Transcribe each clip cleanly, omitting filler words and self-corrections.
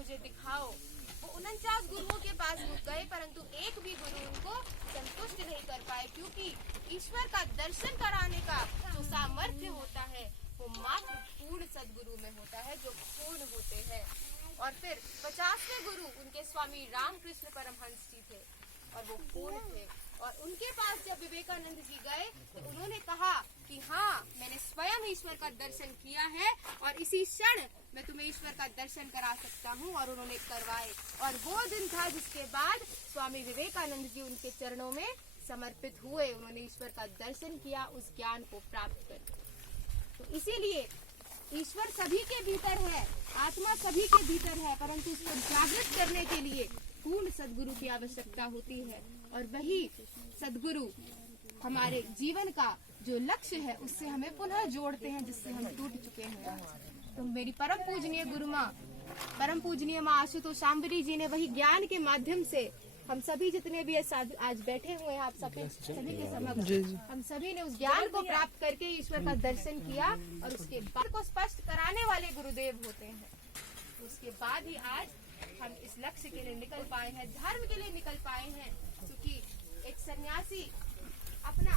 मुझे दिखाओ। वो 49 गुरुओं के पास गए, परंतु एक भी गुरु उनको संतुष्ट नहीं कर पाए, क्योंकि ईश्वर का दर्शन कराने का जो सामर्थ्य होता है वो मात्र पूर्ण सदगुरु में होता है, जो पूर्ण होते हैं। और फिर 50वें गुरु उनके स्वामी रामकृष्ण परमहंस जी थे, और वो पूर्ण थे। और उनके पास जब विवेकानंद जी गए तो उन्होंने कहा कि हाँ, मैंने स्वयं ईश्वर का दर्शन किया है और इसी क्षण मैं तुम्हें ईश्वर का दर्शन करा सकता हूँ। और उन्होंने करवाए, और वो दिन था जिसके बाद स्वामी विवेकानंद जी उनके चरणों में समर्पित हुए। उन्होंने ईश्वर का दर्शन किया उस ज्ञान को प्राप्त कर। तो इसीलिए ईश्वर सभी के भीतर है, आत्मा सभी के भीतर है, परंतु उसको जागृत करने के लिए पूर्ण सदगुरु की आवश्यकता होती है। और वही सदगुरु हमारे जीवन का जो लक्ष्य है उससे हमें पुनः जोड़ते हैं, जिससे हम टूट चुके हैं। तो मेरी परम पूजनीय गुरु माँ, परम पूजनीय माँ आशुतोष शांभवी जी ने वही ज्ञान के माध्यम से हम सभी जितने भी आज बैठे हुए हैं, आप सभी के समक्ष हम सभी ने उस ज्ञान को प्राप्त करके ईश्वर का दर्शन किया, और उसके बाद को स्पष्ट कराने वाले गुरुदेव होते हैं। उसके बाद ही आज हम इस लक्ष्य के लिए निकल पाए हैं, धर्म के लिए निकल पाए हैं। क्योंकि एक सन्यासी अपना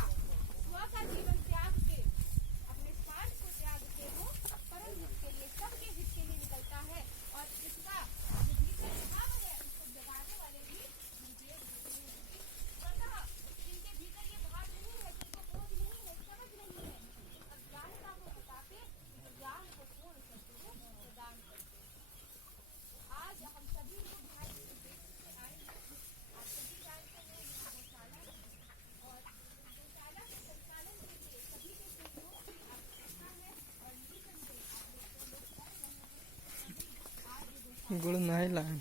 स्व का जीवन त्याग के, अपने स्वार्थ को त्याग के वो परम हित के लिए, सबके हित के लिए निकलता है। और इसका जो भीतर भाव है उसको जगाने वाले भी गुरुदेव होते हैं। स्वतः जिनके भीतर ये भाव नहीं है, जिनको बोध नहीं है, समझ नहीं है, अज्ञानता को हटाते ज्ञान को पूर्ण सदगुरु प्रदान करते हैं। आज हम सभी लोग भाई उद्देश्य से आए हैं। आप सभी जानते हैं यहाँ गौशाला है, और गौशाला के संचालन के लिए सभी के सहयोग की आवश्यकता है। और निसंदेह आप लोग कर रहे हैं। आज ये गौशाला गुड़ नहीं लान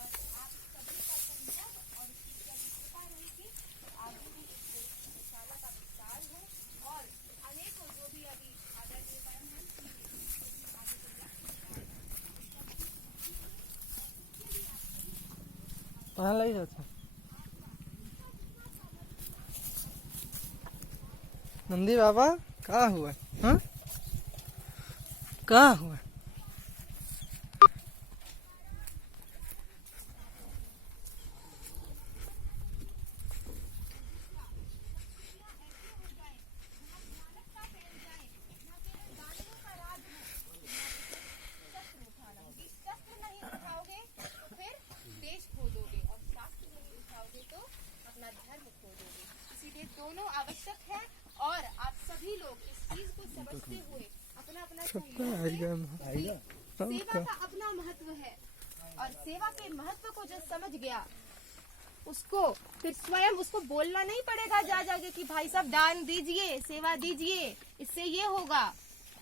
और आप सभी का सहयोग और ईश्वर की कृपा रहेगी तो आगे भी गौशाला का विस्तार हो, और अनेकों जो भी अभी आदरणीय परमहंस जी आगे जो लक्ष्य कहाँ लग जाता नंदी बाबा, क्या हुआ? हाँ, क्या हुआ? दोनों आवश्यक है। और आप सभी लोग इस चीज को समझते हुए अपना अपना सेवा का अपना महत्व है, और सेवा के महत्व को जो समझ गया उसको फिर स्वयं उसको बोलना नहीं पड़ेगा जा जाके कि भाई साहब दान दीजिए, सेवा दीजिए, इससे ये होगा।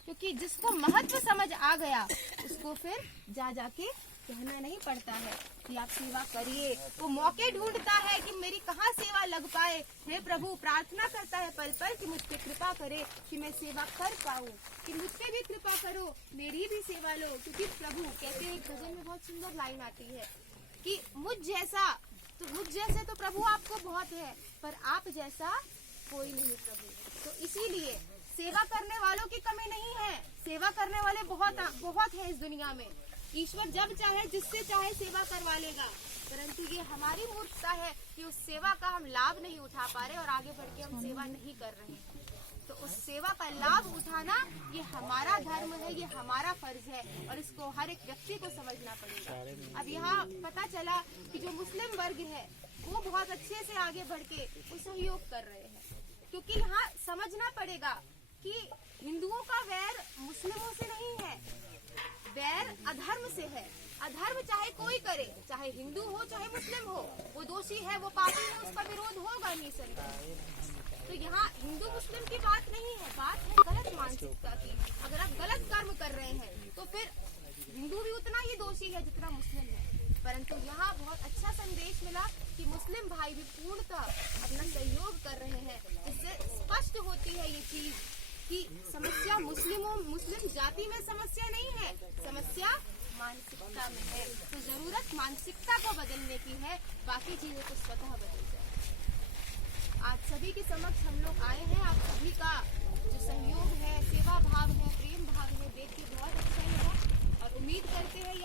क्योंकि जिसको महत्व समझ आ गया उसको फिर जा जाके कहना नहीं पड़ता है कि आप सेवा करिए। वो मौके ढूंढता है कि मेरी कहाँ सेवा लग पाए। हे प्रभु, प्रार्थना करता है पल पल कि मुझ पे कृपा करे कि मैं सेवा कर पाऊँ, कि मुझ पे भी कृपा करो, मेरी भी सेवा लो। क्योंकि प्रभु कहते हैं, एक भजन में बहुत सुंदर लाइन आती है कि मुझ जैसे तो प्रभु आपको बहुत है, पर आप जैसा कोई नहीं प्रभु। तो इसीलिए सेवा करने वालों की कमी नहीं है, सेवा करने वाले बहुत है इस दुनिया में। ईश्वर जब चाहे जिससे चाहे सेवा करवा लेगा, परंतु ये हमारी मूर्खता है कि उस सेवा का हम लाभ नहीं उठा पा रहे और आगे बढ़ के हम सेवा नहीं कर रहे हैं। तो उस सेवा का लाभ उठाना ये हमारा धर्म है, ये हमारा फर्ज है, और इसको हर एक व्यक्ति को समझना पड़ेगा। अब यहाँ पता चला कि जो मुस्लिम वर्ग है वो बहुत अच्छे से आगे बढ़ के वो सहयोग कर रहे हैं, क्योंकि यहाँ समझना पड़ेगा कि हिंदुओं का वैर मुस्लिमों से नहीं है, वैर अधर्म से है। अधर्म चाहे कोई करे, चाहे हिंदू हो चाहे मुस्लिम हो, वो दोषी है, वो पापी है, उसका विरोध होगा निसंदेह। तो यहाँ हिंदू मुस्लिम की बात नहीं है, बात है गलत मानसिकता की। अगर आप गलत कर्म कर रहे हैं तो फिर हिंदू भी उतना ही दोषी है जितना मुस्लिम है। परंतु यहाँ बहुत अच्छा संदेश मिला कि मुस्लिम भाई भी पूर्णतः अपना सहयोग कर रहे हैं। इससे स्पष्ट होती है ये चीज कि समस्या मुस्लिम जाति में समस्या नहीं है, समस्या मानसिकता में है। तो जरूरत मानसिकता को बदलने की है, बाकी चीजें तो स्वतः बदल जाए। आज सभी के समक्ष हम लोग आए हैं। आप सभी का जो सहयोग है, सेवा भाव है, प्रेम भाव है, देख के बहुत अच्छा लगा, और उम्मीद करते हैं ये